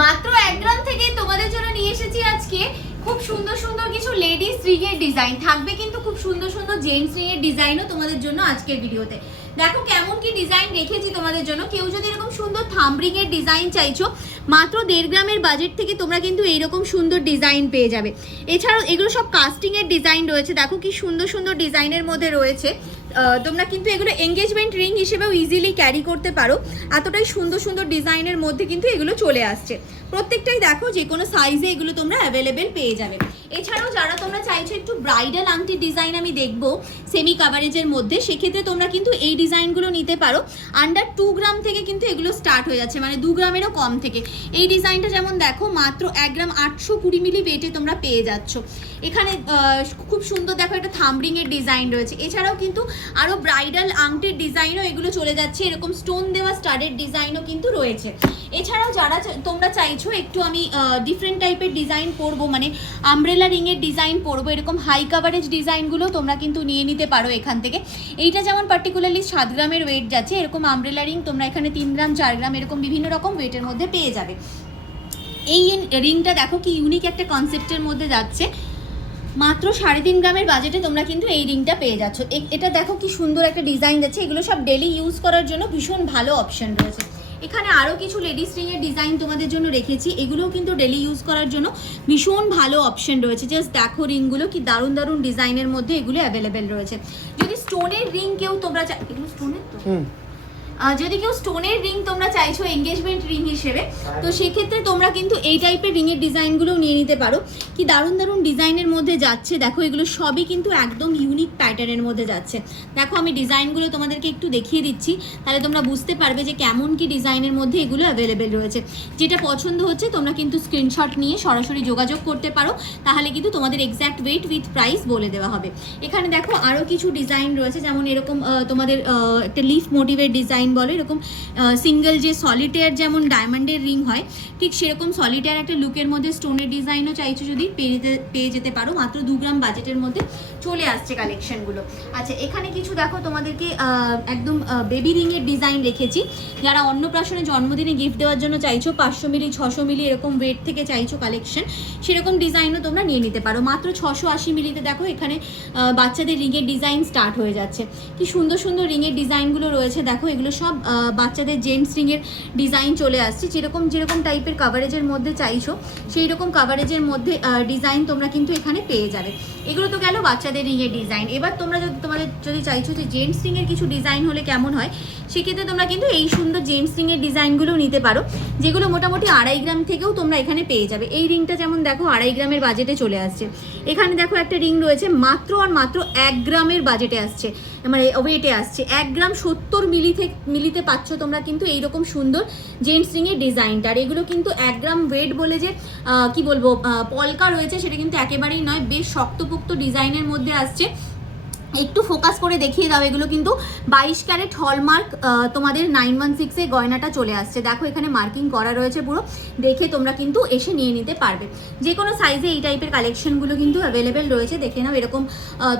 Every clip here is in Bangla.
মাত্র 1 গ্রাম থেকে তোমাদের জন্য নিয়ে এসেছি আজকে খুব সুন্দর সুন্দর কিছু লেডিস রিং এর ডিজাইন থাকবে, কিন্তু খুব সুন্দর সুন্দর জেন্টস রিং এর ডিজাইনও তোমাদের জন্য আজকের ভিডিওতে। দেখো কেমন কি ডিজাইন রেখেছি তোমাদের জন্য। কেউ যদি এরকম সুন্দর থাম্ব রিং এর ডিজাইন চাইছো, মাত্র 1.5 গ্রামের বাজেট থেকে তোমরা কিন্তু এইরকম সুন্দর ডিজাইন পেয়ে যাবে। এছাড়াও এগুলো সব কাস্টিং এর ডিজাইন রয়েছে, দেখো কি সুন্দর সুন্দর ডিজাইনের মধ্যে রয়েছে। তোমরা কিন্তু এগুলো এঙ্গেজমেন্ট রিং হিসেবেও ইজিলি ক্যারি করতে পারো, এতটাই সুন্দর সুন্দর ডিজাইনের মধ্যে কিন্তু এগুলো চলে আসছে। প্রত্যেকটাই দেখো যে কোনো সাইজে এগুলো তোমরা অ্যাভেলেবেল পেয়ে যাবে। এছাড়াও যারা তোমরা চাইছো একটু ব্রাইডাল আংটির ডিজাইন আমি দেখবো সেমি কাভারেজের মধ্যে, সেক্ষেত্রে তোমরা কিন্তু এই ডিজাইনগুলো নিতে পারো। আন্ডার 2 গ্রাম থেকে কিন্তু এগুলো স্টার্ট হয়ে যাচ্ছে, মানে 2 গ্রামেরও কম থেকে। এই ডিজাইনটা যেমন দেখো মাত্র 1 গ্রাম 820 মিলি ওয়েটে তোমরা পেয়ে যাচ্ছ। এখানে খুব সুন্দর দেখো একটা থাম্ব রিং এর ডিজাইন রয়েছে। এছাড়াও কিন্তু আরও ব্রাইডাল আংটির ডিজাইনও এগুলো চলে যাচ্ছে, এরকম স্টোন দেওয়া স্টাডের ডিজাইনও কিন্তু রয়েছে। এছাড়াও যারা তোমরা চাইছো একটু আমি ডিফারেন্ট টাইপের ডিজাইন পরবো, মানে আমব্রেলা রিং এর ডিজাইন পরবো, এরকম হাই কাভারেজ ডিজাইনগুলো তোমরা কিন্তু নিয়ে নিতে পারো এখান থেকে। এইটা যেমন পার্টিকুলারলি 7 গ্রামের ওয়েট যাচ্ছে, এরকম আমব্রেলা রিং তোমরা এখানে 3 গ্রাম 4 গ্রাম এরকম বিভিন্ন রকম ওয়েটের মধ্যে পেয়ে যাবে। এই রিংটা দেখো কি ইউনিক একটা কনসেপ্টের মধ্যে যাচ্ছে, মাত্র 3.5 গ্রামের বাজেটে তোমরা কিন্তু এই রিংটা পেয়ে যাচ্ছ। এটা দেখো কি সুন্দর একটা ডিজাইন যাচ্ছে, এগুলো সব ডেলি ইউজ করার জন্য ভীষণ ভালো অপশন রয়েছে। এখানে আরও কিছু লেডিস রিংয়ের ডিজাইন তোমাদের জন্য রেখেছি, এগুলোও কিন্তু ডেলি ইউজ করার জন্য ভীষণ ভালো অপশন রয়েছে। জাস্ট দেখো রিংগুলো কি দারুণ দারুণ ডিজাইনের মধ্যে এগুলো অ্যাভেলেবেল রয়েছে। যদি স্টোনের রিং কেউ তোমরা এগুলো স্টোনের তো যদি কেউ স্টোনের রিং তোমরা চাইছো এঙ্গেজমেন্ট রিং হিসেবে, তো সেক্ষেত্রে তোমরা কিন্তু এই টাইপের রিংয়ের ডিজাইনগুলো নিয়ে নিতে পারো। কি দারুণ দারুণ ডিজাইনের মধ্যে যাচ্ছে, দেখো এগুলো সবই কিন্তু একদম ইউনিক প্যাটার্নের মধ্যে যাচ্ছে। দেখো আমি ডিজাইনগুলো তোমাদেরকে একটু দেখিয়ে দিচ্ছি, তাহলে তোমরা বুঝতে পারবে যে কেমন কি ডিজাইনের মধ্যে এগুলো অ্যাভেলেবেল রয়েছে। যেটা পছন্দ হচ্ছে তোমরা কিন্তু স্ক্রিনশট নিয়ে সরাসরি যোগাযোগ করতে পারো, তাহলে কিন্তু তোমাদের এক্স্যাক্ট ওয়েট উইথ প্রাইস বলে দেওয়া হবে। এখানে দেখো আরও কিছু ডিজাইন রয়েছে, যেমন এরকম তোমাদের একটা লিফ মোটিভের ডিজাইন বলো, এরকম সিঙ্গেল যে সলিটেয়ার যেমন ডায়মন্ডের রিং হয়, ঠিক সেরকম সলিটেয়ার একটা লুকের মধ্যে স্টোনের ডিজাইনও চাইছো যদি পেয়ে যেতে পারো। মাত্র 2 গ্রাম বাজেটের মধ্যে চলে আসছে কালেকশনগুলো। আচ্ছা এখানে কিছু দেখো তোমাদেরকে একদম বেবি রিংয়ের ডিজাইন রেখেছি, যারা অন্নপ্রাশনে জন্মদিনে গিফট দেওয়ার জন্য চাইছো 500 মিলি 600 মিলি এরকম ওয়েট থেকে চাইছো কালেকশন, সেরকম ডিজাইনও তোমরা নিয়ে নিতে পারো। মাত্র 680 মিলিতে দেখো এখানে বাচ্চাদের রিংয়ের ডিজাইন স্টার্ট হয়ে যাচ্ছে। কি সুন্দর সুন্দর রিংয়ের ডিজাইনগুলো রয়েছে, দেখো এগুলো সব বাচ্চাদের জেন্টস রিংয়ের ডিজাইন চলে আসছে। যেরকম টাইপের কাভারেজের মধ্যে চাইছো সেই রকম কাভারেজের মধ্যে ডিজাইন তোমরা কিন্তু এখানে পেয়ে যাবে। এগুলো তো গেল বাচ্চাদের রিংয়ের ডিজাইন। এবার তোমরা তোমাদের যদি চাইছো যে জেন্টস রিংয়ের কিছু ডিজাইন হলে কেমন হয়, সেক্ষেত্রে তোমরা কিন্তু এই সুন্দর জেন্টস রিংয়ের ডিজাইনগুলো নিতে পারো, যেগুলো মোটামুটি 2.5 গ্রাম থেকেও তোমরা এখানে পেয়ে যাবে। এই রিংটা যেমন দেখো 2.5 গ্রামের বাজেটে চলে আসছে। এখানে দেখো একটা রিং রয়েছে মাত্র 1 গ্রামের বাজেটে আসছে, মানে ওয়েটে আসছে 1 গ্রাম 70 মিলিতে পাচ্ছ তোমরা কিন্তু এইরকম সুন্দর জেন্টস রিংয়ের ডিজাইনটা। আর এগুলো কিন্তু 1 গ্রাম ওয়েট বলে যে কি বলবো পলকা রয়েছে সেটা কিন্তু একেবারেই নয়, বেশ শক্তপোক্ত ডিজাইনের মধ্যে আসছে। একটু ফোকাস করে দেখিয়ে দাও, এগুলো কিন্তু 22 ক্যারেট হলমার্ক তোমাদের 916 এ গয়নাটা চলে আসছে। দেখো এখানে মার্কিং করা রয়েছে পুরো, দেখে তোমরা কিন্তু এসে নিয়ে নিতে পারবে। যে কোনো সাইজে এই টাইপের কালেকশনগুলো কিন্তু অ্যাভেলেবেল রয়েছে, দেখে নাও। এরকম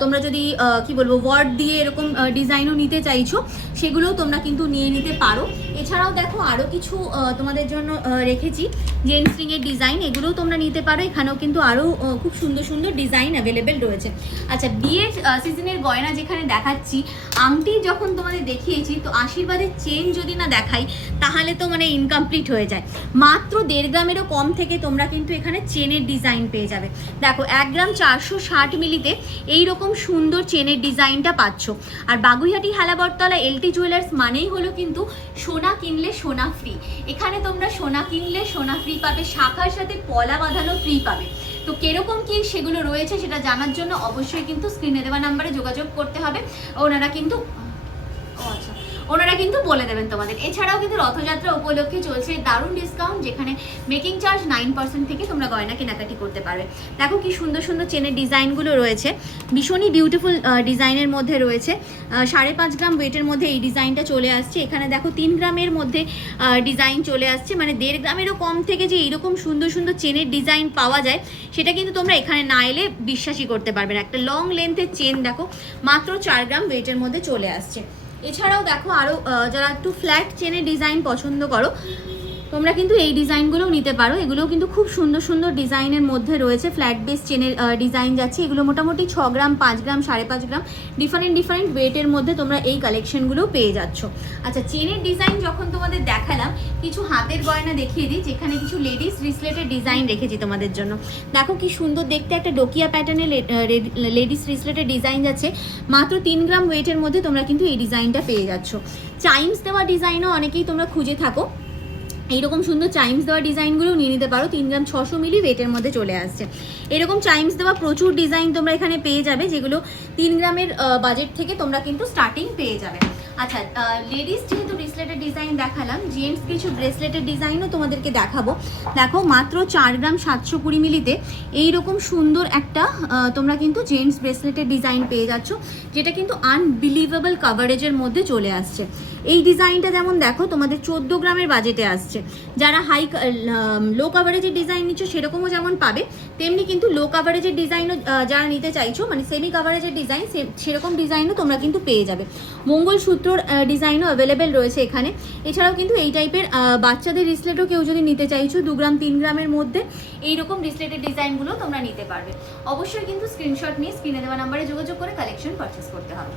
তোমরা যদি কি বলবো ওয়ার্ড দিয়ে এরকম ডিজাইনও নিতে চাইছো, সেগুলোও তোমরা কিন্তু নিয়ে নিতে পারো। এছাড়াও দেখো আরও কিছু তোমাদের জন্য রেখেছি জেন্টস রিংয়ের ডিজাইন, এগুলোও তোমরা নিতে পারো। এখানেও কিন্তু আরও খুব সুন্দর সুন্দর ডিজাইন অ্যাভেলেবেল রয়েছে। আচ্ছা বিয়ের সিজনের গয়না যেখানে দেখাচ্ছি, আংটি যখন তোমাদের দেখিয়েছি, তো আশীর্বাদের চেন যদি না দেখাই তাহলে তো মানে ইনকমপ্লিট হয়ে যায়। মাত্র 1.5 গ্রামেরও কম থেকে তোমরা কিন্তু এখানে চেনের ডিজাইন পেয়ে যাবে। দেখো 1 গ্রাম 460 মিলিতে এইরকম সুন্দর চেনের ডিজাইনটা পাচ্ছ। আর বাগুইহাটি হালাবরতলা এলটি জুয়েলার্স মানেই হলো কিন্তু সোনা কিনলে সোনা ফ্রি। এখানে তোমরা সোনা কিনলে সোনা ফ্রি পাবে, শাখার সাথে পলা বাঁধানো ফ্রি পাবে। তো কিরকম কি সেগুলো রয়েছে সেটা জানার জন্য অবশ্যই কিন্তু স্ক্রিনে দেওয়া নাম্বারে যোগাযোগ করতে হবে, ওনারা কিন্তু বলে দেবেন তোমাদের। এছাড়াও কিন্তু রথযাত্রা উপলক্ষে চলছে দারুণ ডিসকাউন্ট, যেখানে মেকিং চার্জ 9% থেকে তোমরা গয়না কেনাকাটি করতে পারবে। দেখো কি সুন্দর সুন্দর চেনের ডিজাইনগুলো রয়েছে, ভীষণই বিউটিফুল ডিজাইনের মধ্যে রয়েছে। 5.5 গ্রাম ওয়েটের মধ্যে এই ডিজাইনটা চলে আসছে। এখানে দেখো 3 গ্রামের মধ্যে ডিজাইন চলে আসছে, মানে 1.5 গ্রামেরও কম থেকে যে এইরকম সুন্দর সুন্দর চেনের ডিজাইন পাওয়া যায়, সেটা কিন্তু তোমরা এখানে না এলে বিশ্বাসই করতে পারবে না। একটা লং লেন্থের চেন দেখো মাত্র 4 গ্রাম ওয়েটের মধ্যে চলে আসছে। এছাড়াও দেখো আরও যারা একটু ফ্ল্যাট চেনের ডিজাইন পছন্দ করো, তোমরা কিন্তু এই ডিজাইনগুলোও নিতে পারো, এগুলোও কিন্তু খুব সুন্দর সুন্দর ডিজাইনের মধ্যে রয়েছে। ফ্ল্যাট বেস চেনের ডিজাইন যাচ্ছে, এগুলো মোটামুটি 6 গ্রাম, 5 গ্রাম, 5.5 গ্রাম ডিফারেন্ট ওয়েটের মধ্যে তোমরা এই কালেকশনগুলোও পেয়ে যাচ্ছ। আচ্ছা, চেনের ডিজাইন যখন তোমাদের দেখালাম, কিছু হাতের গয়না দেখিয়ে দিই, যেখানে কিছু লেডিস রিসলেটের ডিজাইন রেখেছি তোমাদের জন্য। দেখো কি সুন্দর দেখতে একটা ডোকিয়া প্যাটার্নের লেডিস রিসলেটের ডিজাইন যাচ্ছে, মাত্র 3 গ্রাম ওয়েটের মধ্যে তোমরা কিন্তু এই ডিজাইনটা পেয়ে যাচ্ছ। চাইমস দেওয়া ডিজাইনও অনেকেই তোমরা খুঁজে থাকো, এইরকম সুন্দর চাইমস দেওয়া ডিজাইনগুলো নিয়ে নিতে পারো। 3 গ্রাম 600 মিলি ওয়েটের মধ্যে চলে আসছে। এরকম চাইমস দেওয়া প্রচুর ডিজাইন তোমরা এখানে পেয়ে যাবে, যেগুলো 3 গ্রামের বাজেট থেকে তোমরা কিন্তু স্টার্টিং পেয়ে যাবে। আচ্ছা, লেডিস যেহেতু ব্রেসলেটের ডিজাইন দেখালাম, জেন্টস কিছু ব্রেসলেটের ডিজাইনও তোমাদেরকে দেখাবো। দেখো মাত্র 4 গ্রাম 720 মিলিতে এইরকম সুন্দর একটা তোমরা কিন্তু জেন্টস ব্রেসলেটের ডিজাইন পেয়ে যাচ্ছ, যেটা কিন্তু আনবিলিভেবল কাভারেজের মধ্যে চলে আসছে। এই ডিজাইনটা যেমন দেখো তোমাদের 14 গ্রামের বাজেটে আসছে। যারা লো কাভারেজের ডিজাইন নিচ্ছ সেরকমও যেমন পাবে, তেমনি কিন্তু লো কাভারেজের ডিজাইনও যারা নিতে চাইছো, মানে সেমি কাভারেজের ডিজাইন, সেরকম ডিজাইনও তোমরা কিন্তু পেয়ে যাবে। মঙ্গলসূত্রর ডিজাইনও অ্যাভেলেবেল রয়েছে এখানে। এছাড়াও কিন্তু এই টাইপের বাচ্চাদের রিসলেটও কেউ যদি নিতে চাইছো 2 গ্রাম 3 গ্রামের মধ্যে, এইরকম রিসলেটের ডিজাইনগুলো তোমরা নিতে পারবে। অবশ্যই কিন্তু স্ক্রিনশট নিয়ে স্ক্রিনে দেওয়া নাম্বারে যোগাযোগ করে কালেকশন পারচেস করতে হবে।